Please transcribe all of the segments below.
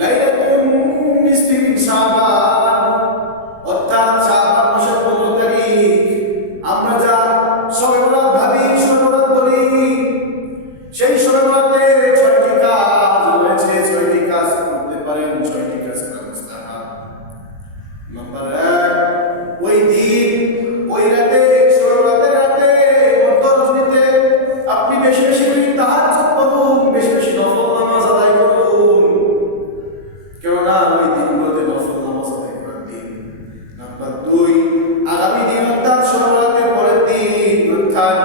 লাইলাতুন নিসফি মিন শাবান, অর্থাৎ শাবান মাসের 15 তারিখ। আমরা যা শবে বরাত ভাবি, শবে বরাত বলি, সেই শবে বরাতে 6টি কাজ রয়েছে। 6টি কাজ করতে পারেন, 6টি কাজ করা মুস্তাহাব। নাম্বার 1, ওই দিন ওই রাতে, শবে বরাতের রাতে অন্তরজনীতে আপনি বেশি বেশি তাহাজ্জুদ পড়ুন, বেশি বেশি নফল নামাজ আদায় করুন, কেননা ওই দিনগুলোতে নফল নামাজ আদায় করার দিন। নাম্বার 2, আগামী দিন অর্থাৎ শবে বরাতের পরের দিন, অর্থাৎ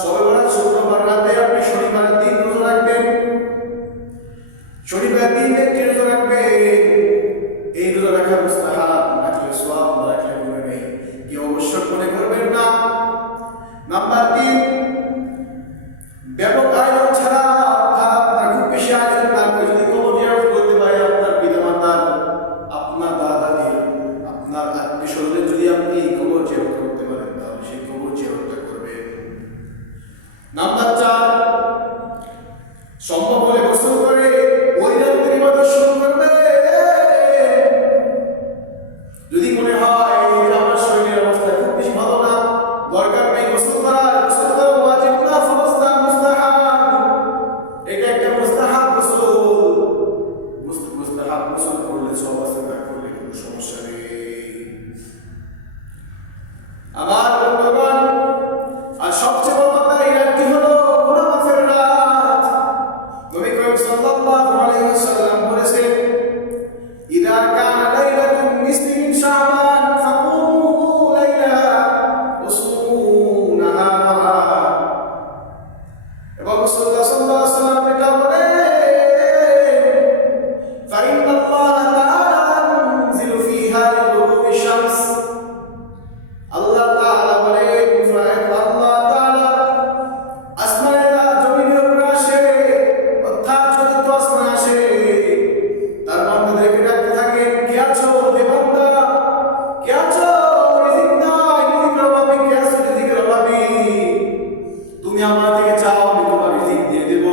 শবে বরাত শুক্রবার রাতে আপনি শনিবারের দিন রোজা রাখবেন। শনিবারের দিন একটি রোজা রাখবেন। এই রোজা রাখা মুস্তাহাব, রাখলে সওয়াব, না রাখলে গুনাহ নেই, কেউ অবশ্য মনে করবেন না। নাম্বার 3, ব্যাপক আয়োজন ছাড়া, অর্থাৎ আপনার খুব বেশি আয়োজন না করে যদি কবর জিয়ারত করতে পারে, আপনার পিতামাতার, আপনার দাদা-দাদির, আপনার আত্মীয়-স্বজনের যদি আপনি কবর জিয়ারত করতে পারেন, তাহলে সেই কবর জিয়ারতটা করবেন। নাম্বার 4, সম্ভব হলে গোসল করে ওই রাতের ইবাদত শুরু করবে। যদি মনে হয় যে আমার শরীরের অবস্থা খুব বেশি ভালো না, দরকার নেই গোসল করার, গোসল করা ওয়াজিব না, ফরজ না, মুস্তাহাব। এটা একটা মুস্তাহাব গোসল। মুস্তাহাব গোসল করলে সব আছে, না করলে কোনো সমস্যা নেই। আমার বন্ধুগণ, আর সবচেয়ে বড় কথা, এই রাতটি হলো গুনাহ মাফের রাত। নবী করিম সাল্লাল্লাহু আলাইহি ওয়াসাল্লাম বলেছেন, ইযা কানা লাইলাতুন নিসফি মিন শাবান ফাকুমু লাইলা ওয়া সুমু নাহারা। এবং রাসূলুল্লাহ সাল্লাল্লাহু আলাইহি ওয়াসাল্লাম এটা বলেন, ফাইন্নাল্লাহ তাআলা ইয়ানজিলু ফিহা লিগুরুবি শামস। আল্লাহ তাআলা বলেন, আল্লাহ তাআলা আসমানে জমিনের উপরে আসে, অর্থাৎ চতুর্থ আসমানে আসে, তার বান্দাদেরকে ডাকতে থাকে, কে আছো হে বান্দা, কে আছো রিজিক নাই, রিজিকের অভাবে, কে আছো রিজিকের অভাবে, তুমি আমার থেকে চাও, আমি তোমার রিজিক দিয়ে দেব।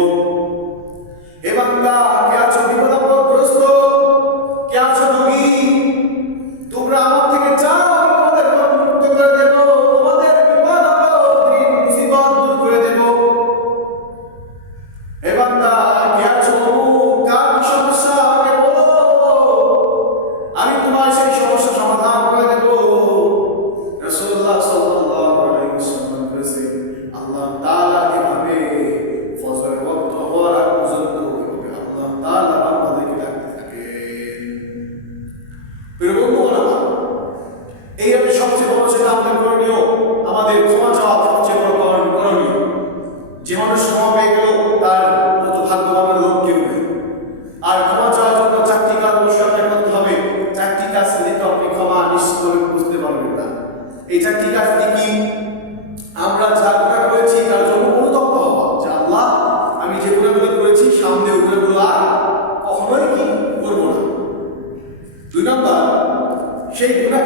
হে বান্দা, কে আছো বিপদাপদগ্রস্ত, কে আছো রোগী, তোমরা আমার থেকে চাও, আমি তোমাদের মুক্ত করে দেব, তোমাদের বিপদ আপদ মুসিবত দূর করে দেব। হে বান্দা, কে আছো কার কি সমস্যা, আমাকে বলো, আমি তোমার সেই সমস্যা সমাধান করে দেব। রাসূলুল্লাহ সাল্লাল্লাহু আলাইহি ওয়াসাল্লাম বলেছেন, আল্লাহ তাআলা এভাবে ফজরের ওয়াক্ত হওয়ার আগ পর্যন্ত এভাবে আল্লাহ তাআলা বান্দাদেরকে ডাকতে থাকেন। প্রিয় বন্ধুগণ আমার, এই রাতে সবচেয়ে বড় সেটা আমাদের করণীয়, আমাদের ক্ষমা চাওয়া সবচেয়ে বড় করণীয়। যে মানুষ ক্ষমা পেয়ে গেল, তার মতো ভাগ্যবান লোক কেউ নেই। আর ক্ষমা চাওয়ার জন্য 4টি কাজ অবশ্যই আপনাকে করতে হবে। 4টি কাজ নিয়ে তো আপনি ক্ষমা নিশ্চিতভাবে বুঝতে পারবেন না। এই 4টি কাজ কি? আমরা যা গুনাহ করেছি তার জন্য অনুতপ্ত হওয়া, যে আল্লাহ, আমি যে গুনাহগুলো করেছি সামনে ওই গুনাহগুলো আর কখনোই কি করব না। 2 নাম্বার, সেই গুনাহ